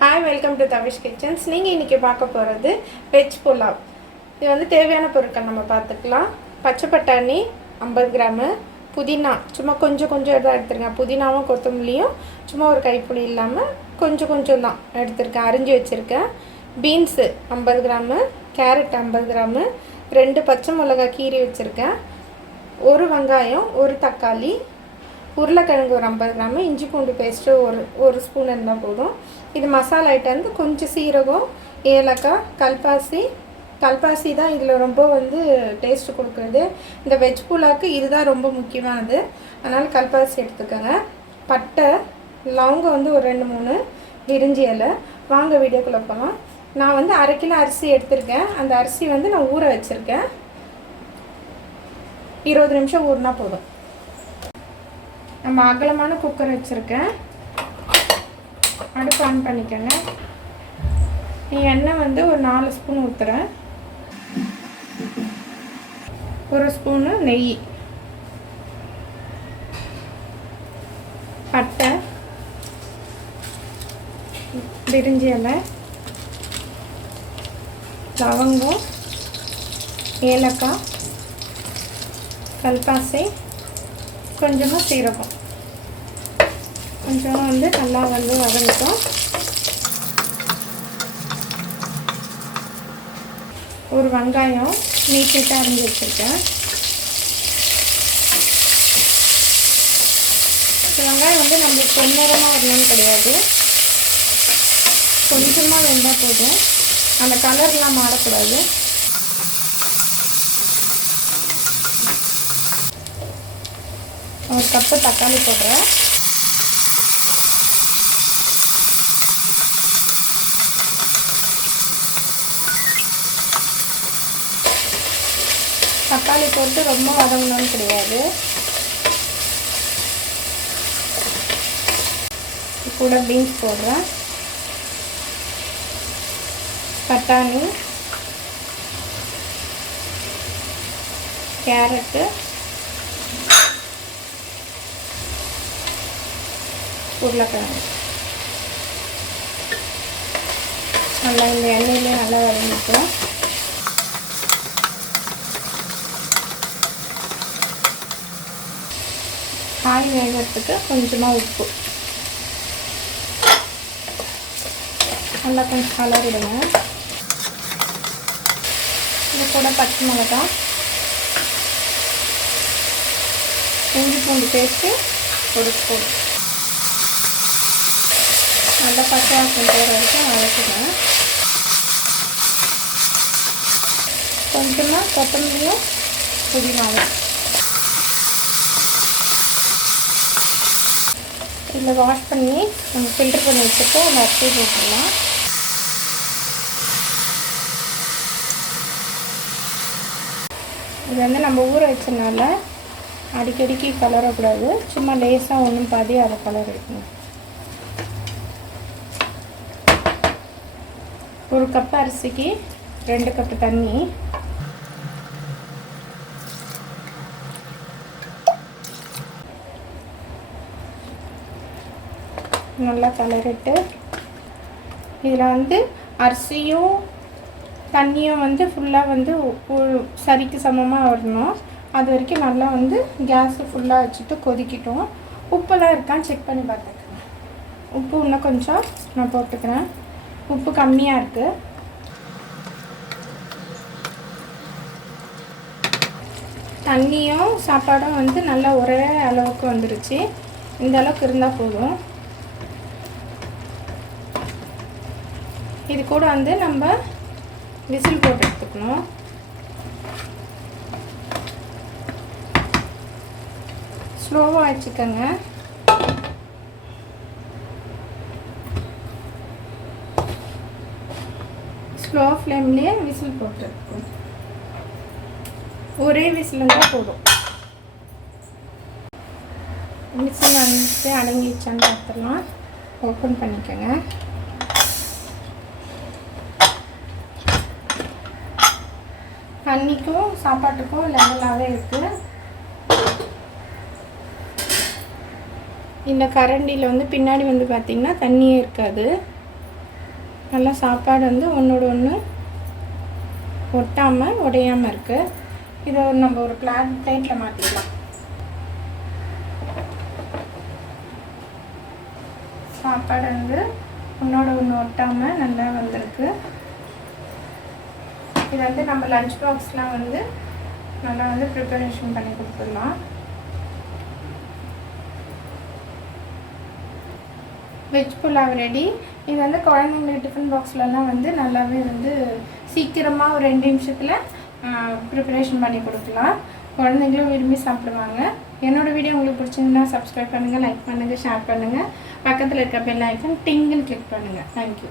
Hi, welcome to Tavish kitchens. நீங்கள் இன்றைக்கி பார்க்க போகிறது வெஜ் புலாவ். இது வந்து தேவையான பொருட்கள் நம்ம பார்த்துக்கலாம். பச்சை பட்டாணி 50 கிராமு, புதினா சும்மா கொஞ்சம் தான் எடுத்துருக்கேன். புதினாவும் கொத்தமல்லியும் சும்மா ஒரு கைப்பிடி இல்லாமல் கொஞ்சம் தான் எடுத்துருக்கேன், அரிஞ்சு வச்சுருக்கேன். பீன்ஸு 50 கிராமு, கேரட் 50 கிராமு, 2 பச்சை மிளகாய் கீரி வச்சுருக்கேன், ஒரு வெங்காயம், ஒரு தக்காளி, உருளைக்கிழங்கு ஒரு 50 கிராமு, இஞ்சி பூண்டு பேஸ்ட்டு ஒரு ஸ்பூன் இருந்தால் போதும். இது மசாலா ஐட்டம் வந்து கொஞ்சம் சீரகம், ஏலக்காய், கல்பாசி தான் இதில் ரொம்ப வந்து டேஸ்ட்டு கொடுக்குறது. இந்த வெஜ் புலாவுக்கு இதுதான் ரொம்ப முக்கியமானது, அதனால் கல்பாசி எடுத்துக்கோங்க. பட்டை, லவங்கம் வந்து ஒரு 2-3, விரிஞ்சி இலை. வாங்க வீடியோக்குள்ளே போகலாம். நான் வந்து 1/2 கிலோ அரிசி எடுத்திருக்கேன். அந்த அரிசி வந்து நான் ஊற வச்சுருக்கேன். 20 நிமிஷம் ஊறினா போதும். நம்ம அகலமான குக்கர் வச்சுருக்கேன். அடுப்பு ஆன் பண்ணிக்கோங்க. எண்ணெய் வந்து ஒரு 4 ஸ்பூன் ஊற்றுறேன். 1 ஸ்பூனு நெய், பட்டை, பிரிஞ்சி இலை, லவங்கம், ஏலக்காய், கல்பாசி, கொஞ்சமாக சீரகம், கொஞ்சமாக வந்து நல்லா வந்து வதங்கிட்டோம். ஒரு வெங்காயம் நீட்டாக அரிஞ்சு வச்சுருக்கேன். வெங்காயம் வந்து நம்மளுக்கு பொன்னிறமாக வரணும்னு கிடையாது, கொஞ்சமாக வெந்தால் போதும். அந்த கலர்லாம் மாறக்கூடாது. ஒரு கப்பு தக்காளி போடுறேன். தக்காளி போட்டு ரொம்ப வதங்கணும்னு கிடையாது. கூட பீன்ஸ் போடுறேன், பட்டாணி, கேரட்டு, உருளைக்கிழங்கு நல்லா இந்த எண்ணெயிலே நல்லா வதங்கிட்டோம். காய் வேகிறதுக்கு கொஞ்சமாக உப்பு நல்லா கொஞ்சம் கலரிடுங்க. இது கூட பச்சை மிளகாய், இஞ்சி பூண்டு பேஸ்ட்டு ஒரு ஸ்பூன், நல்லா பச்சை வாசம் போகிற வரைக்கும் வதக்குவேன். கொஞ்சமாக கொத்தமல்லியும் புதினாவும் இதில் வாஷ் பண்ணி நம்ம ஃபில்டர் பண்ணி வச்சுட்டு அந்த அரிசி போட்டுடலாம். இது வந்து நம்ம ஊற வச்சனால அடிக்கடிக்கு கலரக்கூடாது, சும்மா லேசாக ஒன்றும் பாதி அதை கலர் இருக்கணும். 1 கப் அரிசிக்கு 2 கப்பு தண்ணி. நல்லா கலரிட்டு இதில் வந்து அரிசியும் தண்ணியும் வந்து ஃபுல்லாக வந்து சரிக்கு சமமாக வரணும். அது வரைக்கும் நல்லா வந்து கேஸு ஃபுல்லாக வச்சுட்டு கொதிக்கிட்டோம். உப்பெல்லாம் இருக்கான்னு செக் பண்ணி பார்த்துக்கிறேன். உப்பு இன்னும் கொஞ்சம் நான் போட்டுக்கிறேன். உப்பு கம்மியாக இருக்குது. தண்ணியும் சாப்பாடும் வந்து நல்லா ஒரே அளவுக்கு வந்துருச்சு. இந்த அளவுக்கு இருந்தால் போதும். இது கூட வந்து நம்ம விசில் போட்டு எடுத்துக்கணும். ஸ்லோவாக வச்சுக்கோங்க. ஸ்லோ ஃப்ளேம்லேயே விசில் போட்டு ஒரே விசில் இருந்தால் போதும். விசில் வந்து அடங்கிடுச்சான்னு பார்த்துடலாம். ஓப்பன் பண்ணிக்கோங்க. தண்ணிக்கும் சாப்பாட்டுக்கும் லெவலாகவே இருக்குது. இந்த கரண்டியில் வந்து பின்னாடி வந்து பார்த்திங்கன்னா தண்ணியே இருக்காது. நல்லா சாப்பாடு வந்து ஒன்றோட ஒன்று ஒட்டாமல் உடையாமல் இருக்குது. இதை நம்ம ஒரு பிளேட்டில் மாற்றிக்கலாம். சாப்பாடு வந்து ஒன்றோட ஒன்று ஒட்டாமல் நல்லா வந்திருக்கு. இது வந்து நம்ம லஞ்ச் பாக்ஸ்லாம் வந்து நல்லா வந்து ப்ரிப்பரேஷன் பண்ணி கொடுத்துடலாம். Veg pulao ready. இது வந்து குழந்தைங்களுக்கு டிஃபன் பாக்ஸ்லலாம் வந்து நல்லாவே வந்து சீக்கிரமாக ஒரு 2 நிமிஷத்தில் ப்ரிப்பரேஷன் பண்ணி கொடுக்கலாம். குழந்தைங்களும் விரும்பி சாப்பிடுவாங்க. என்னோடய வீடியோ உங்களுக்கு பிடிச்சிருந்தா சப்ஸ்கிரைப் பண்ணுங்கள், லைக் பண்ணுங்கள், ஷேர் பண்ணுங்கள். பக்கத்தில் இருக்க பெல் ஐக்கன் டிங்குன்னு கிளிக் பண்ணுங்கள். தேங்க்யூ.